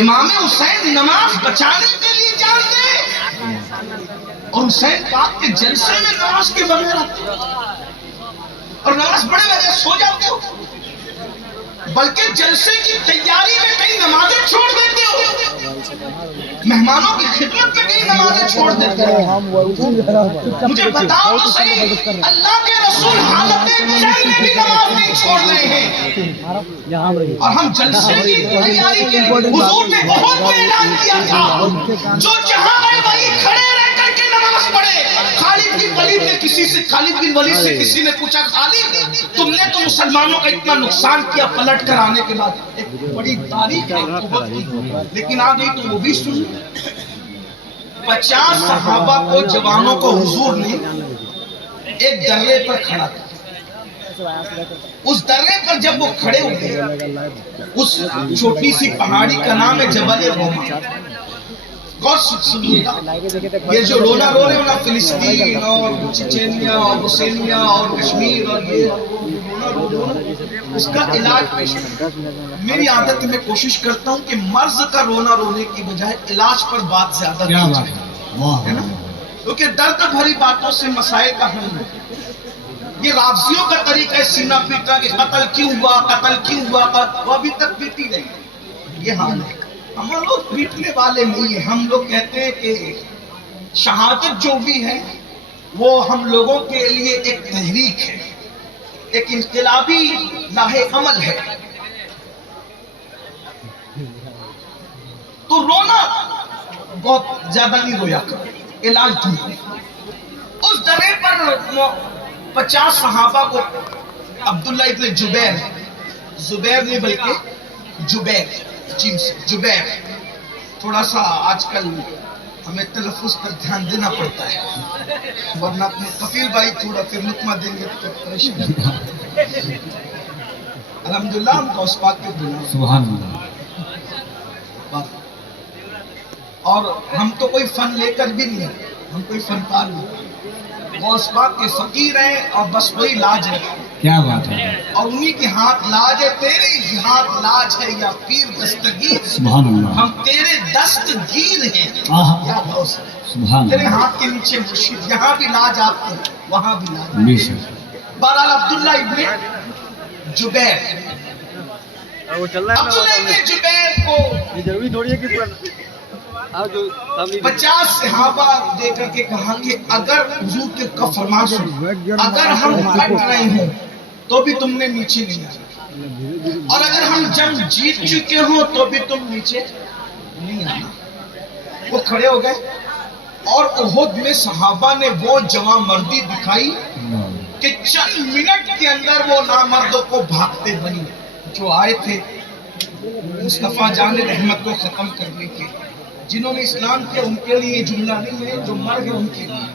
امام حسین نماز بچانے کے لیے جان دے اور حسین پاک کے جلسے میں نماز کے بغیر آتے اور نماز پڑھے بغیر سو جاتے ہو، بلکہ جلسے کی تیاری میں کئی نمازیں چھوڑ دیتے ہو، مہمانوں کی خدمت میں کئی نمازیں چھوڑ دیتے ہو۔ مجھے بتاؤ تو صحیح، اللہ کے رسول حالت جنگ میں بھی نماز نہیں چھوڑ رہے ہیں، اور ہم جلسے کی تیاری کے لیے حضور نے بہت کو اعلان کیا تھا، جو جہاں گئے وہیں کھڑے رہ کر کے نماز پڑھے۔ خالد بن ولید سے کسی نے پوچھا، خالد تم نے تو مسلمانوں کا اتنا نقصان کیا پلٹ کر آنے کے بعد، ایک بڑی تاریخ ہے قوت کی، لیکن آ گئی تو وہ بھی سن۔ 50 صحابہ کو، جوانوں کو حضور نے ایک درے پر کھڑا کیا۔ اس درے پر جب وہ کھڑے ہوئے، اس چھوٹی سی پہاڑی کا نام ہے جبل روما۔ غور سے سنیے گا، یہ جو رونا رو رہے ہیں نا، فلسطین اور چچینیا اور بوسنیا اور کشمیر اور یہ رونا رو رہے ہیں، اس کا علاج پیش ہے۔ میری عادت ہے، میں کوشش کرتا ہوں کہ مرض کا رونا رونے کی بجائے علاج پر بات زیادہ کی جائے، ہے نا، کیونکہ درد بھری باتوں سے مسائل کا حل نہیں۔ یہ رافضیوں کا طریقہ ہے سینہ پیٹنا کہ قتل کیوں ہوا، قتل کیوں ہوا، وہ ابھی تک پیٹی رہی۔ یہ حال ہے، ہم لوگ پیٹنے والے نہیں ہیں۔ ہم لوگ کہتے ہیں کہ شہادت جو بھی ہے وہ ہم لوگوں کے لیے ایک تحریک ہے، ایک انقلابی راہ عمل ہے۔ تو رونا بہت زیادہ نہیں رویا کرو، علاج ڈھونڈو۔ اس درے پر 50 صحابہ کو عبداللہ ابن زبیر نہیں بلکہ جبیر، تھوڑا سا آج کل ہمیں تلفظ پر دھیان دینا پڑتا ہے، ورنہ اپنے کفیل بھائی تھوڑا پھر لقمہ دیں گے تو پریشان۔ الحمدللہ ہم غوث پاک کے غلام، سبحان اللہ۔ اور ہم تو کوئی فن لے کر بھی نہیں ہیں، ہم کوئی فنکار نہیں، غوث پاک کے فقیر ہیں اور بس وہی لاج ہے۔ کیا بات ہے، اور انہی کے ہاتھ لاج ہے، تیرے ہی ہاتھ لاج ہے یا پیر دستگیر، سبحان اللہ۔ ہم تیرے دستگیر ہیں یا غوث ہے، سبحان تیرے اللہ۔ ہاتھ کے نیچے مرشد، یہاں بھی لاج آپ کی وہاں بھی لاج۔ بے شک۔ بہرحال عبداللہ ابن زبیر کو یہ ضروری تھوڑی ہے کہ 50 صحابہ دے کر کے کہا کہ اگر حضور کے فرمان سنو، اگر ہم ہٹ رہے ہوں تو بھی تم نے نیچے نہیں آنا، اور اگر ہم جنگ جیت چکے ہوں تو بھی تم نیچے نہیں آنا۔ وہ کھڑے ہو گئے اور احد میں صحابہ نے وہ جواں مردی دکھائی کہ چند منٹ کے اندر وہ نامردوں کو بھاگتے بنی جو آئے تھے مصطفیٰ جان رحمت کو ختم کرنے کے۔ جنہوں نے اسلام کیا ان کے لیے یہ جملہ نہیں ہے، جو مر گئے ان کے لیے۔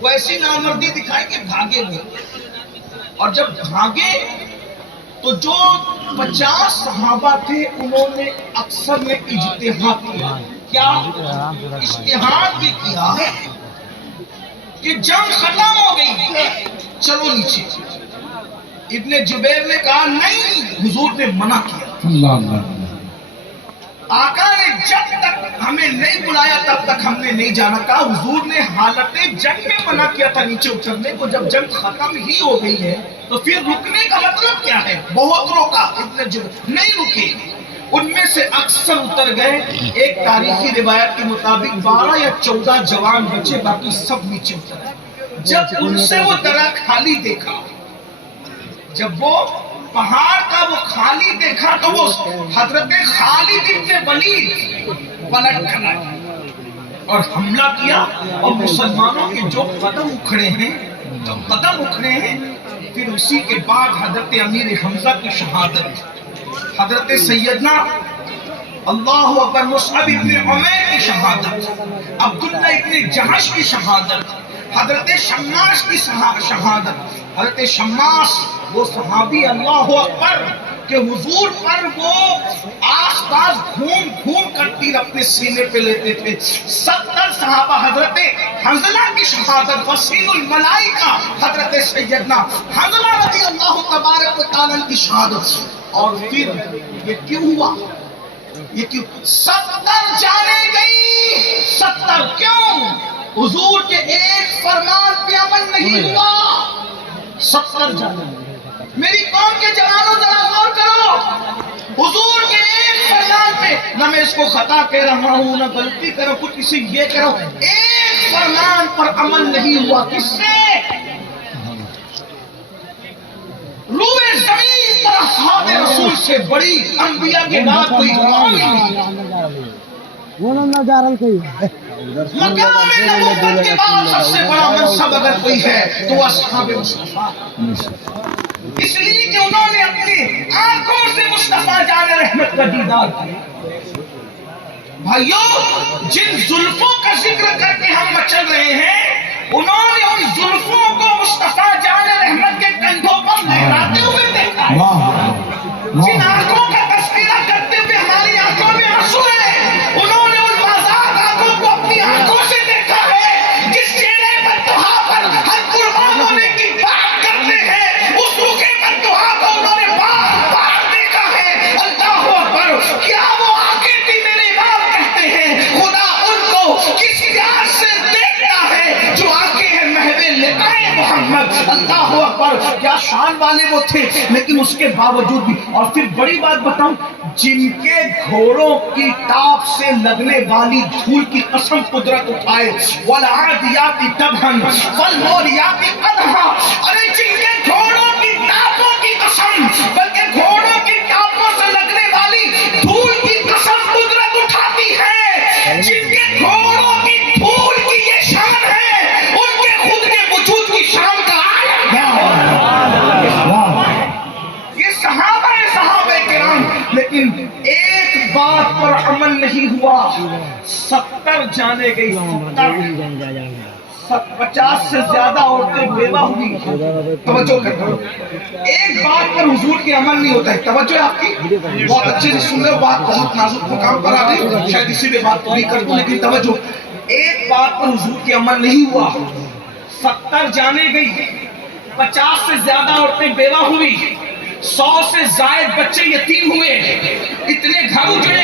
وہ ایسی نامردی دکھائی کہ بھاگے ہوئے، اور جب بھاگے تو جو 50 صحابہ تھے انہوں نے اکثر نے اجتہاد کیا۔ کیا اجتہاد یہ کیا کہ جنگ ختم ہو گئی، چلو نیچے۔ ابن زبیر نے کہا نہیں، حضور نے منع کیا۔ اللہ اللہ۔ آقا نے جب تک ہمیں نہیں بلایا تب تک ہم نے نہیں جانا کہا۔ حضور نے حالت جنگ میں منع کیا تھا نیچے اترنے کو، جب جنگ ختم ہی ہو گئی ہے تو پھر رکنے کا مطلب کیا ہے؟ بہت روکا، ابن زبیر نہیں رکے، ان میں سے اکثر اتر گئے۔ ایک تاریخی روایت کے مطابق 12 یا 14 جوان بچے، باقی سب نیچے اتر گئے۔ جب ان سے وہ درہ خالی دیکھا، جب وہ پہاڑ کا وہ خالی دیکھا تو وہ حضرت خالد بن ولید پلٹ کھڑا اور حملہ کیا، اور مسلمانوں کے جو قدم اکھڑے ہیں، پھر اسی کے بعد حضرت امیر حمزہ کی شہادت، حضرت سیدنا اللہ اکبر مصعب ابن عمیر کی شہادت، عبداللہ ابن جہش کی شہادت، حضرت شماس کی شہادت۔ حضرت شماس وہ صحابی اللہ اکبر کہ حضور پر وہ آس پاس گھوم کر تیر اپنے سینے پہ لیتے تھے۔ 70 صحابہ، حضرت حنظلہ کی شہادت، وسیل الملائکہ حضرت سیدنا حنظلہ رضی اللہ تبارک و تعالیٰ کی شہادت۔ اور پھر یہ کیوں ہوا؟ یہ کیوں 70 جانے گئی؟ 70 کیوں؟ حضور کے ایک فرمان پہ عمل نہیں ہوا، 70 جانے گئی۔ میری قوم کے جوانوں ذرا غور کرو، حضور کے ایک فرمان پہ، نہ میں اس کو خطا کہہ رہا ہوں نہ غلطی کرو کچھ کسی یہ کرو، ایک فرمان پر عمل نہیں ہوا، کس سے؟ روئے زمین پر اصحاب رسول سے بڑی انبیاء کے بعد کوئی قوم ہی نہیں، مقام نبوت کے بعد سب سے بڑا منصب اگر کوئی ہے تو اصحاب مصطفیٰ، اس لیے کہ انہوں نے اپنی آنکھوں سے مصطفیٰ جان رحمت کا دیدار کیا۔ بھائیو، جن زلفوں کا ذکر کر کے ہم مچل رہے ہیں، انہوں نے ان زلفوں کو مصطفیٰ جان رحمت کے کندھوں پر لہراتے ہوئے دیکھا ہے۔ جن آنکھوں کا تذکرہ کرتے ہوئے ہماری آنکھوں میں آنسو ہے، انہوں نے ان آزاد آنکھوں کو اپنی آنکھوں سے دیکھا ہے۔ جس چہرے پر دعا پر ہر قربان ہونے کی بات کرتے ہیں، اس رخے پر دعا کو انہوں نے بار بار دیکھا ہے۔ اللہ اکبر! کیا وہ آنکھیں تھی میرے امام کہتے ہیں، خدا ان کو کس پیار سے دیکھتا ہے جو آنکھیں ہیں محو لقائے محمد۔ اللہ اکبر! کیا شان والے وہ تھے، لیکن اس کے باوجود بھی، اور پھر بڑی بات بتاؤں، جن کے گھوڑوں کی ٹاپ سے لگنے والی دھول کی قسم قدرت اٹھائے، وَالْعَادِيَاتِ ضَبْحًا فَالْمُورِيَاتِ قَدْحًا، ارے جن کے گھوڑوں کی ٹاپوں کی قسم، بلکہ گھوڑوں کی ٹاپوں سے لگنے والی دھول کی قسم قدرت اٹھاتی ہے، جن کے گھوڑوں کی دھول کی یہ شان ہے، ان کے خود کے وجود کی شان کا یہ صحابہ کرام، لیکن ایک بات پر عمل نہیں ہوا، 70 جانے گئی، 50 سے زیادہ عورتیں بیوہ ہوئی۔ توجہ کرنا، ایک بات پر حضور کے عمل نہیں ہوتا ہے، توجہ آپ کی بہت اچھے سے سن لو، بات بہت نازک مقام پر آ گئی، شاید اسی میں بات پوری کر دوں، لیکن توجہ، ایک بات پر حضور کے عمل نہیں ہوا، 70 جانے گئی، 50 سے زیادہ عورتیں بیوہ ہوئی، 100 سے زائد بچے یتیم ہوئے، اتنے گھر اجڑے۔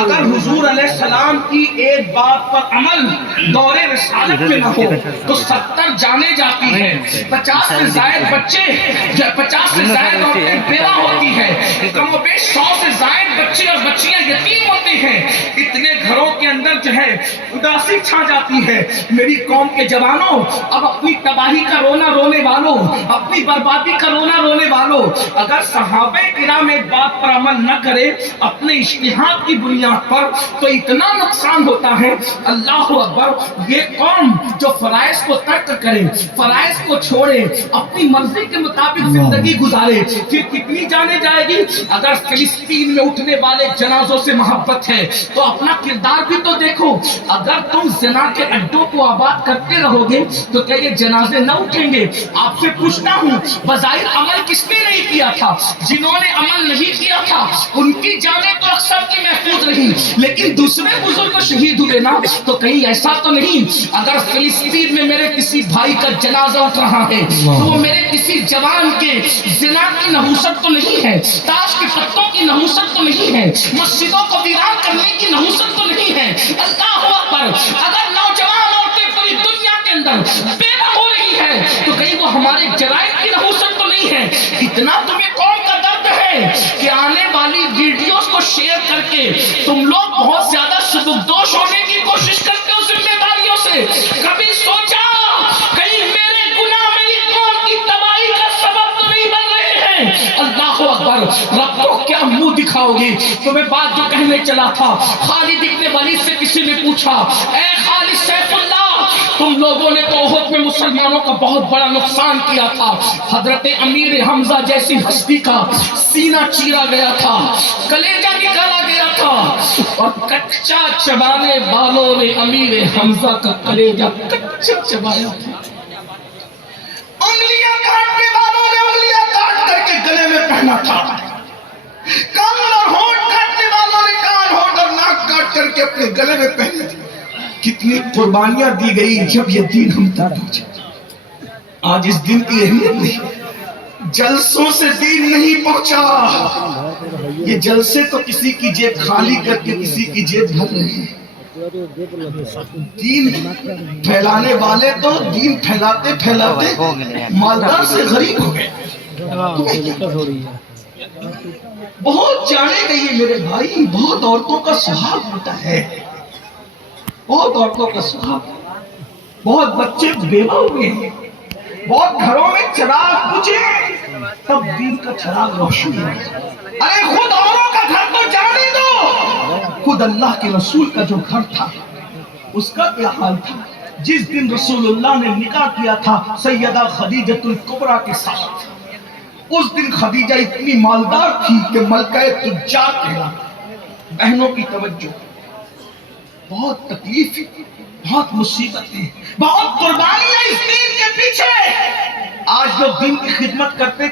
اگر حضور علیہ السلام کی ایک بات پر عمل دور رسالت میں نہ ہو تو 70 جانے جاتی ہیں، 50 سے زائد بچے، 50 سے زائد عورتیں بیوہ ہوتی ہیں، کم و بیش 100 سے زائد بچے اور بچیاں یتیم ہوتے ہیں، اتنے گھروں کے اندر جو ہے اداسی چھا جاتی ہے۔ میری قوم کے جوانوں، اب اپنی تباہی کا رونا رونے والوں، اپنی بربادی کا رونا رونے والوں، اگر صحابہ کرام ایک بات پر عمل نہ کرے اپنے اجتہاد کی بنیاد پر تو اتنا نقصان ہوتا ہے۔ اللہ اکبر! یہ قوم جو فرائض کو ترک کرے، فرائض کو چھوڑے، اپنی مرضی کے مطابق زندگی گزارے، پھر کتنی جانے جائے گی؟ اگر فلسطین میں اٹھنے والے جنازوں سے محبت ہے تو اپنا کردار بھی تو دیکھو۔ اگر تم زنا کے اڈوں کو آباد کرتے رہو گے تو کیا یہ جنازے نہ اٹھیں گے؟ آپ سے پوچھتا ہوں، بظاہر عمل کس نے نہیں کیا تھا؟ جنہوں نے عمل نہیں کیا تھا ان کی جانیں تو اکثر کی محفوظ رہی، لیکن دوسرے بزرگ شہید ہوئے نا، تو کہیں ایسا تو نہیں اگر فلسطین میں میرے کسی بھائی کا جنازہ اٹھ رہا ہے تو وہ میرے کسی جوان کے زنا کی نحوست تو نہیں ہے، تاش کے پتوں کی نحوست تو نہیں ہے، مسجدوں کو ویران کرنے کی نحوست تو نہیں ہے۔ اللہ اکبر! اگر نوجوان عورتیں پوری دنیا کے اندر بیوہ ہو رہی ہے تو کہیں وہ ہمارے جرائم کی نحوست تو نہیں ہے۔ اتنا تمہیں قوم کا درد ہے کہ آنے والی ویڈیوز کو شیئر کر کے تم لوگ بہت زیادہ سبکدوش ہونے کی کوشش کرتے ہو ذمہ داریوں سے۔ کبھی سوچا کہیں میرے گناہ میری قوم کی تباہی کا سبب تو نہیں بن رہے ہیں؟ اللہ اکبر! رب کو کیا منہ دکھاؤ گے؟ تمہیں بات جو کہنے چلا تھا، خالد ابن ولید سے کسی نے پوچھا، اے خالد سیف اللہ، تم لوگوں نے تو احد میں مسلمانوں کا بہت بڑا نقصان کیا تھا، حضرت امیر حمزہ جیسی ہستی کا سینہ چیرا گیا تھا، کلیجہ نکالا گیا تھا، اور کچا چبانے والوں نے امیر حمزہ کا کلیجہ کچا چبایا تھا، انگلیاں کاٹنے والوں نے انگلیاں کاٹ کر کے گلے میں پہنا تھا، کان اور ہونٹ کاٹنے والوں نے کان، ہونٹ اور ناک کاٹ کر کے اپنے گلے میں پہنے تھے۔ کتنی قربانیاں دی گئی جب یہ دین ہم تک پہنچا۔ آج اس دن کی اہمیت نہیں، جلسوں سے دین نہیں پہنچا، یہ جلسے تو کسی کی جیب خالی کر کے کسی کی جیب بھر رہے ہیں۔ دین پھیلانے والے تو دین پھیلاتے پھیلاتے مالدار سے غریب ہو گئے۔ بہت جانے گئی ہے میرے بھائی، بہت عورتوں کا سہاگ ہوتا ہے، بہت عورتوں کا سہاگ، بہت بچے بیوہ ہوئے ہیں، بہت گھروں میں چراغ بجھے تب دین کا چراغ روشن ہے۔ ارے خود اوروں کا گھر تو جانے دو، خود اللہ کے رسول کا جو گھر تھا اس کا کیا حال تھا؟ جس دن رسول اللہ نے نکاح کیا تھا سیدہ خدیجہ الکبریٰ کے ساتھ، اس دن خدیجہ اتنی مالدار تھی کہ ملکہ تجار کہلا۔ بہنوں کی توجہ، بہت تکلیف، بہت مصیبتیں، بہت قربانیاں اس دین کے پیچھے۔ آج لوگ دین کی خدمت کرتے